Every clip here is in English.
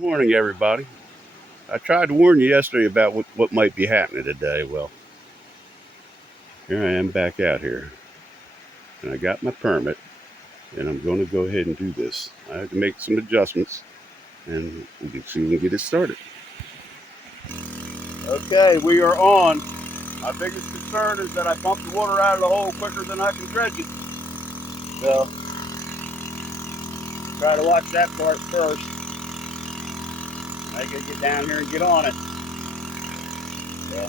Morning, everybody. I tried to warn you yesterday about what might be happening today. Well, here I am back out here, and I got my permit, and I'm going to go ahead and do this. I have to make some adjustments, and we can see if we can get it started. Okay, we are on. My biggest concern is that I pump the water out of the hole quicker than I can dredge it. So, try to watch that part first. I gotta get down here and get on it. So.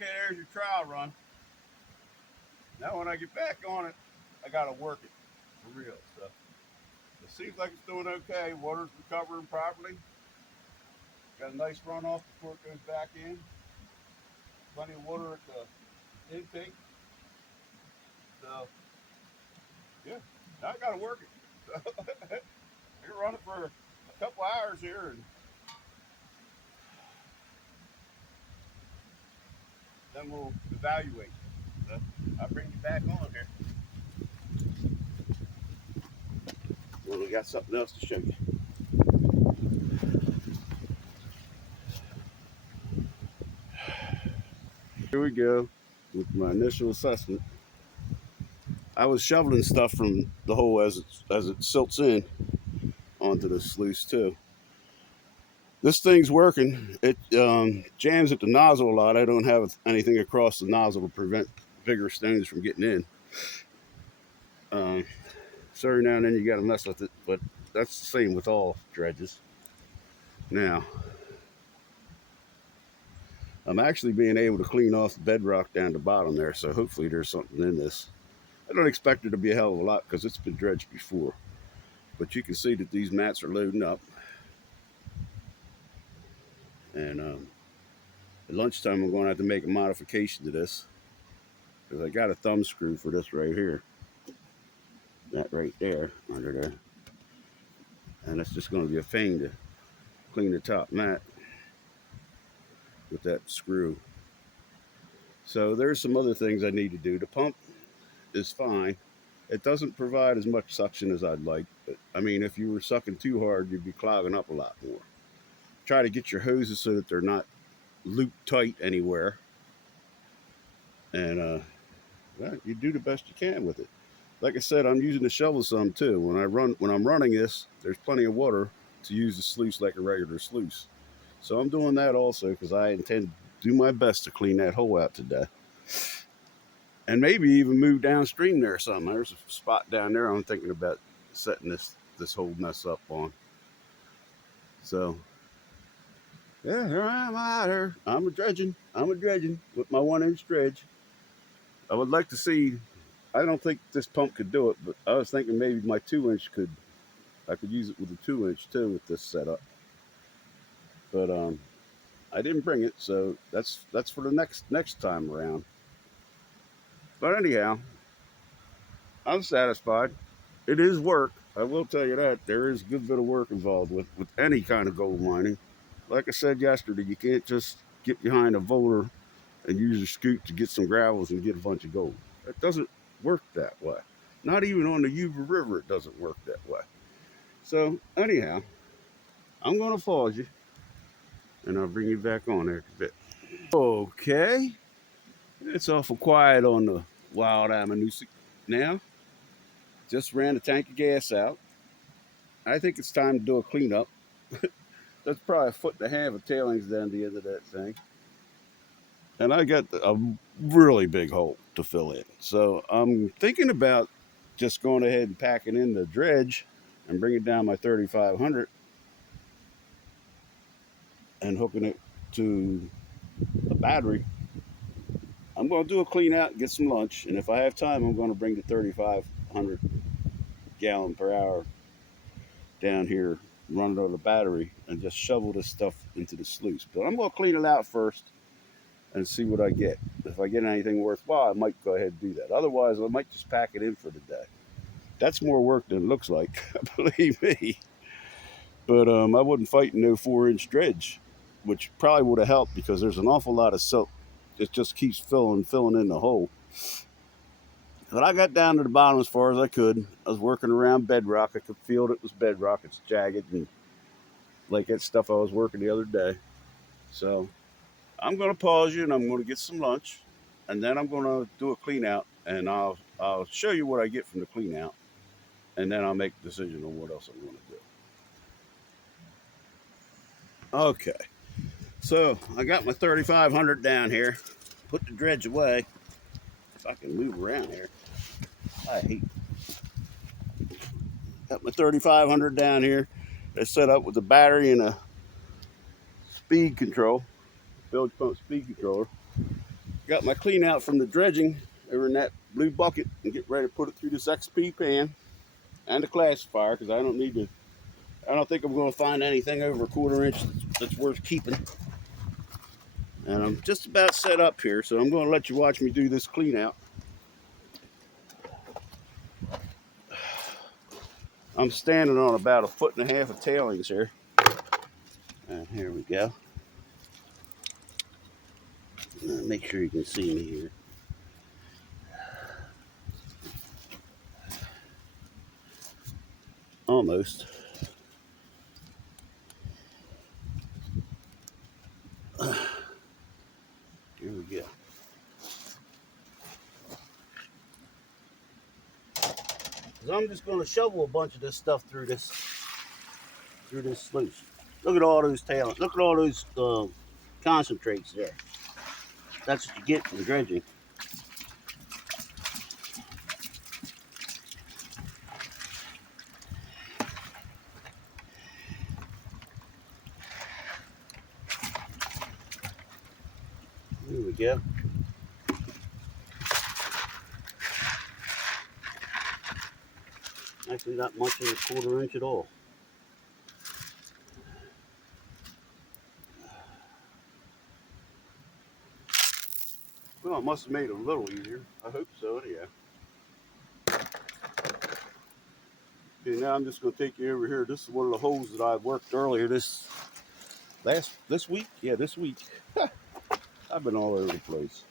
okay, there's your trial run. Now when I get back on it, I gotta work it for real. So it seems like it's doing okay. Water's recovering properly. Got a nice runoff before it goes back in. Plenty of water at the intake. So yeah, now I gotta work it. So I can run it for a couple hours here, and then we'll evaluate. So I'll bring you back on here. Well, we got something else to show you. Here we go with my initial assessment. I was shoveling stuff from the hole as it silts in onto the sluice too. This thing's working. It jams at the nozzle a lot. I don't have anything across the nozzle to prevent bigger stones from getting in. So every now and then you got to mess with it, but that's the same with all dredges. Now, I'm actually being able to clean off the bedrock down the bottom there, so hopefully there's something in this. I don't expect there to be a hell of a lot because it's been dredged before, but you can see that these mats are loading up. And at lunchtime, I'm going to have to make a modification to this because I got a thumb screw for this right here. That right there, under there. And it's just going to be a pain to clean the top mat with that screw. So there's some other things I need to do. The pump is fine. It doesn't provide as much suction as I'd like, but I mean, if you were sucking too hard, you'd be clogging up a lot more. Try to get your hoses so that they're not looped tight anywhere. And well, you do the best you can with it. Like I said, I'm using the shovel some too. When I'm running this, there's plenty of water to use the sluice like a regular sluice. So I'm doing that also because I intend to do my best to clean that hole out today. And maybe even move downstream there or something. There's a spot down there I'm thinking about setting this whole mess up on. So yeah, here I am out here. I'm a dredging with my 1-inch dredge. I would like to see. I don't think this pump could do it, but I was thinking maybe my 2-inch could. I could use it with a 2-inch too with this setup. But I didn't bring it, so that's for the next time around. But anyhow, I'm satisfied. It is work. I will tell you that there is a good bit of work involved with any kind of gold mining. Like I said yesterday, you can't just get behind a boulder and use a scoop to get some gravels and get a bunch of gold. It doesn't work that way. Not even on the Yuba River, it doesn't work that way. So anyhow, I'm going to pause you, and I'll bring you back on there in a bit. Okay, it's awful quiet on the Wild Ammonoosuc now. Just ran a tank of gas out. I think it's time to do a cleanup. That's probably 1.5 feet of tailings down the end of that thing. And I got a really big hole to fill in. So I'm thinking about just going ahead and packing in the dredge and bringing down my 3500 and hooking it to a battery. I'm going to do a clean out and get some lunch. And if I have time, I'm going to bring the 3,500 gallon per hour down here, run it on the battery, and just shovel this stuff into the sluice. But I'm going to clean it out first and see what I get. If I get anything worthwhile, I might go ahead and do that. Otherwise, I might just pack it in for the day. That's more work than it looks like, believe me. But I wasn't fighting no 4-inch dredge, which probably would have helped because there's an awful lot of silt. It just keeps filling in the hole. But I got down to the bottom as far as I could. I was working around bedrock. I could feel it was bedrock. It's jagged and like that stuff I was working the other day. So I'm going to pause you and I'm going to get some lunch. And then I'm going to do a clean out. And I'll show you what I get from the clean out. And then I'll make a decision on what else I'm going to do. Okay. So I got my 3,500 down here. Put the dredge away. If I can move around here. I hate. Got my 3,500 down here. It's set up with a battery and a speed control, bilge pump speed controller. Got my clean out from the dredging over in that blue bucket and get ready to put it through this XP pan and the classifier because I don't think I'm going to find anything over a 1/4 inch that's worth keeping. And I'm just about set up here, so I'm going to let you watch me do this clean out. I'm standing on about 1.5 feet of tailings here. And here we go. Make sure you can see me here. Almost. Here we go. So I'm just going to shovel a bunch of this stuff through this sluice. Look at all those tailings. Look at all those concentrates there. That's what you get from dredging. Here we go. Actually not much in a 1/4 inch at all. Well, it must have made it a little easier. I hope so, anyhow. Okay, now I'm just going to take you over here. This is one of the holes that I worked earlier this week. Yeah, this week. I've been all over the place.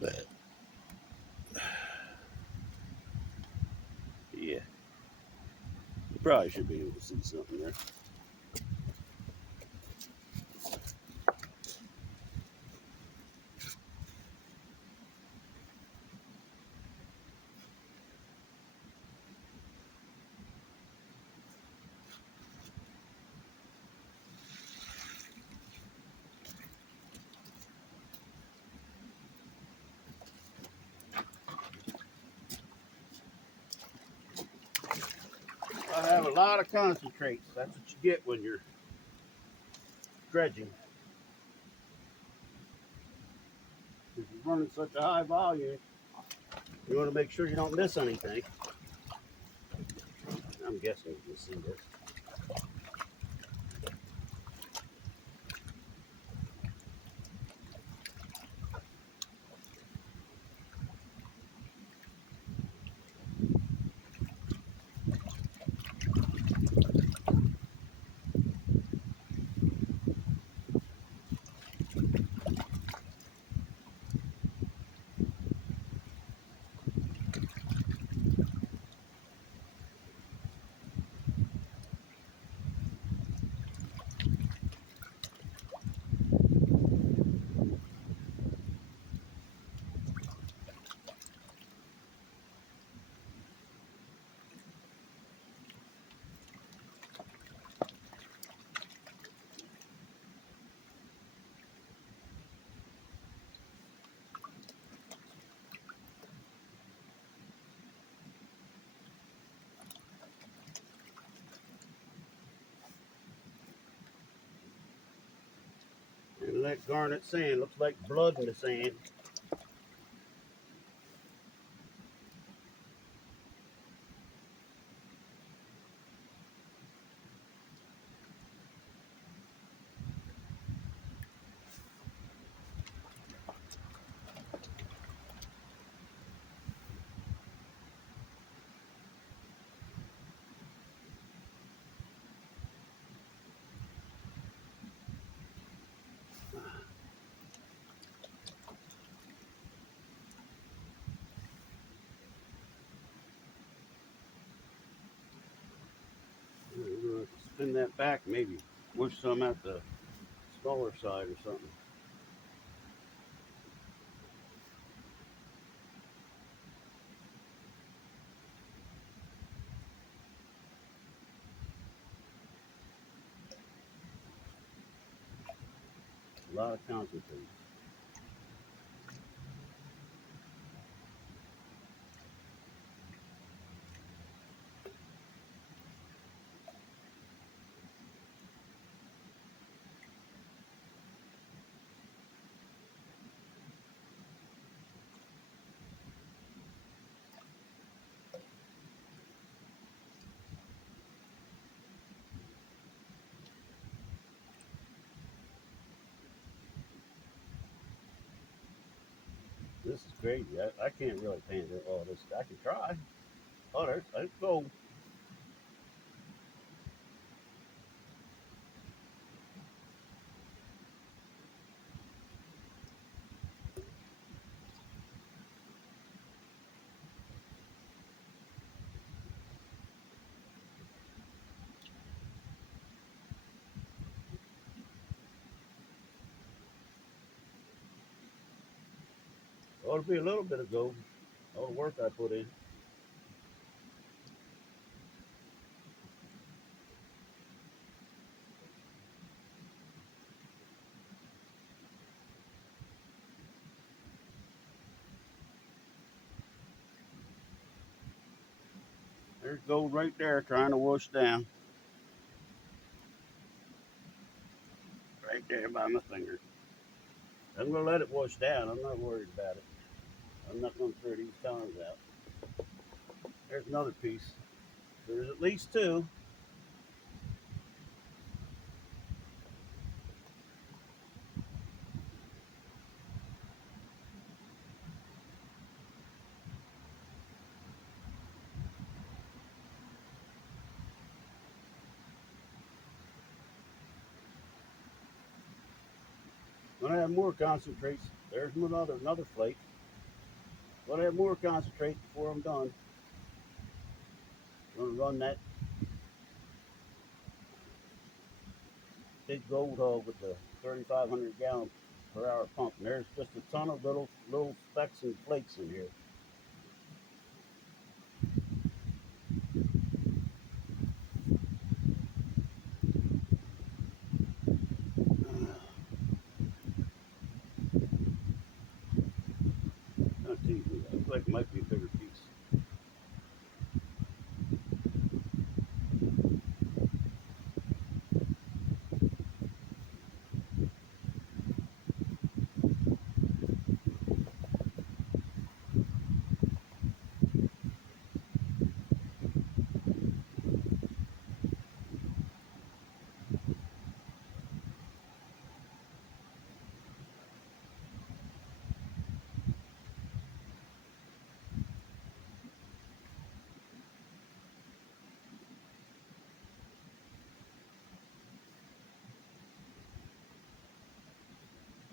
But yeah, you probably should be able to see something there. I have a lot of concentrates. That's what you get when you're dredging. If you're running such a high volume, you want to make sure you don't miss anything. I'm guessing you can see this. And that garnet sand looks like blood in the sand. We're going to spin that back, maybe push some at the smaller side or something. A lot of concentrate. This is crazy. I can't really paint all this. I can try. Oh, there's gold. Ought to be a little bit of gold. All the work I put in. There's gold right there trying to wash down. Right there by my finger. I'm going to let it wash down. I'm not worried about it. I'm not going to throw these tongs out. There's another piece. There's at least two. When I have more concentrates, there's another flake. When I have more concentrate before I'm done, I'm going to run that big gold hog with the 3,500 gallon per hour pump. And there's just a ton of little specks and flakes in here. Not too easy. Looks like it might be a bigger piece.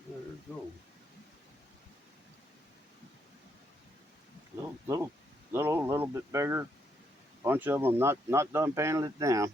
There's gold. Little bit bigger. Bunch of them not done painting it down.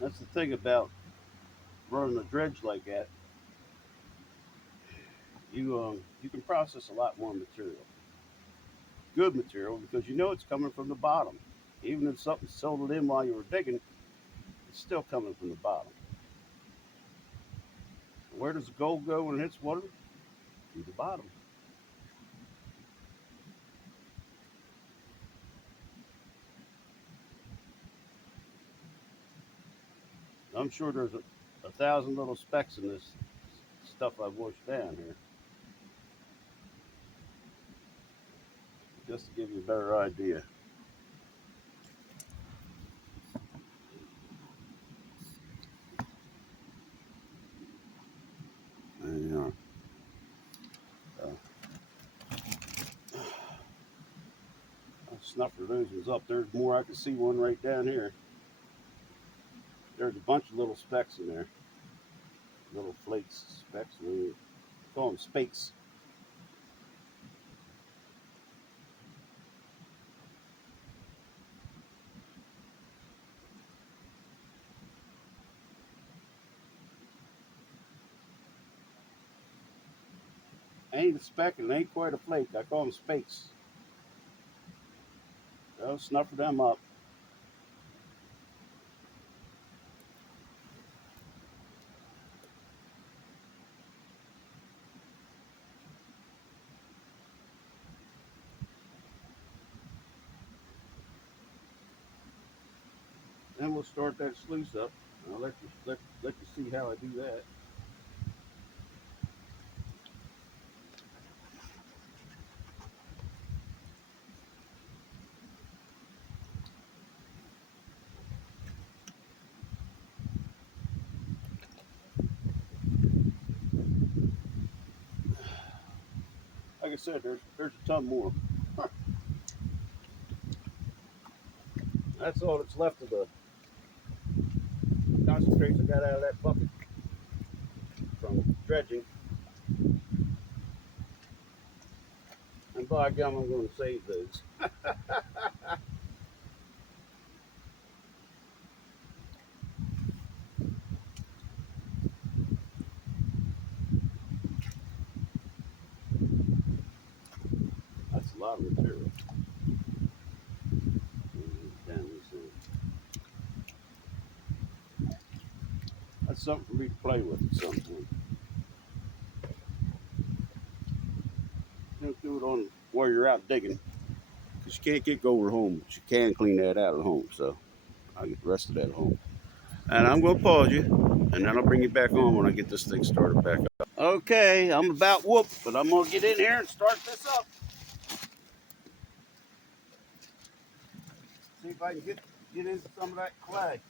That's the thing about running a dredge like that. You can process a lot more material, good material, because you know it's coming from the bottom. Even if something settled in while you were digging, it's still coming from the bottom. Where does the gold go when it hits water? To the bottom. I'm sure there's a thousand little specks in this stuff I've washed down here, just to give you a better idea. And, uh, I'll snuffer those ones up. There's more. I can see one right down here. There's a bunch of little specks in there. Little flakes, specks. We call them spakes. Ain't a speck and ain't quite a flake. I call them spakes. I'll snuffer them up. Then we'll start that sluice up. I'll let you see how I do that. Like I said, there's a ton more. That's all that's left of the concentrates I got out of that bucket from dredging. And by gum, I'm going to save those. That's a lot of material. That's something for me to play with at some point. Don't do it on while you're out digging, because you can't get over home, but you can clean that out at home. So I'll get the rest of that at home. And I'm going to pause you, and then I'll bring you back on when I get this thing started back up. Okay, I'm about whooped, but I'm going to get in here and start this up. See if I can get into some of that clay.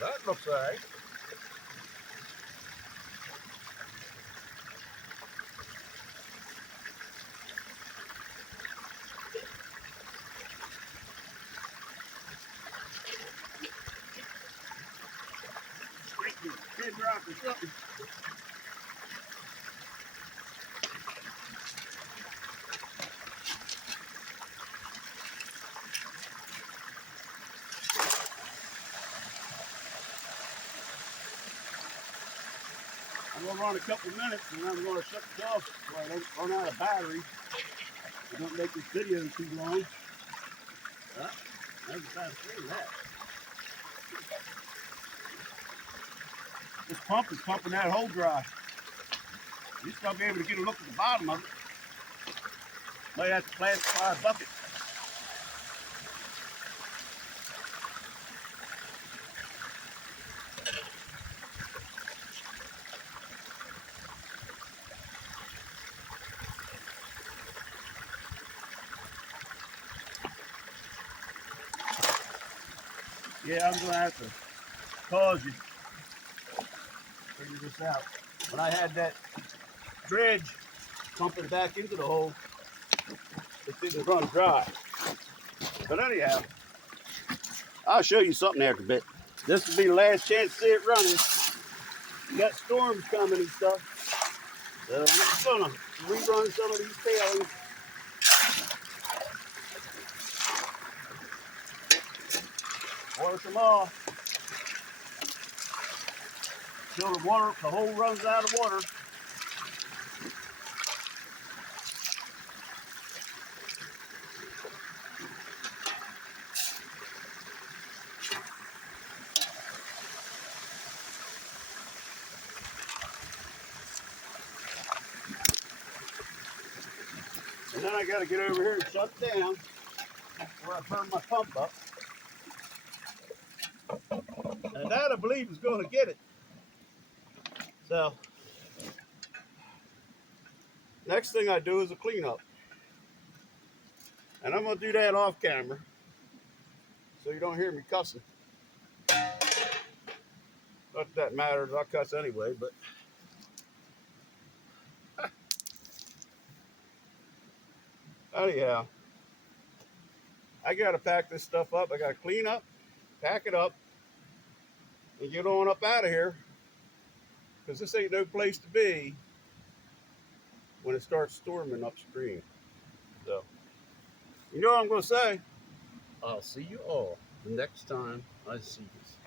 Well, that looks all right. Big rock or something. I'm going to run a couple minutes and then I'm going to shut it off so I don't run out of battery. I don't make this video too long. I just haven't seen that. This pump is pumping that hole dry. You still be able to get a look at the bottom of it. Might have to plastify a bucket. Yeah, I'm going to have to pause you. Figure this out. When I had that dredge pumping back into the hole, it didn't run dry. But anyhow, I'll show you something after a bit. This will be the last chance to see it running. You got storms coming and stuff. So I'm just gonna rerun some of these tailings. Wash them off. Till the hole runs out of water. And then I gotta get over here and shut it down where I burn my pump up. And that I believe is gonna get it. So next thing I do is a cleanup. And I'm gonna do that off camera so you don't hear me cussing. Not that matters, I cuss anyway, but Anyhow, I got to pack this stuff up. I got to clean up, pack it up, and get on up out of here because this ain't no place to be when it starts storming upstream. So, you know what I'm going to say? I'll see you all the next time I see you.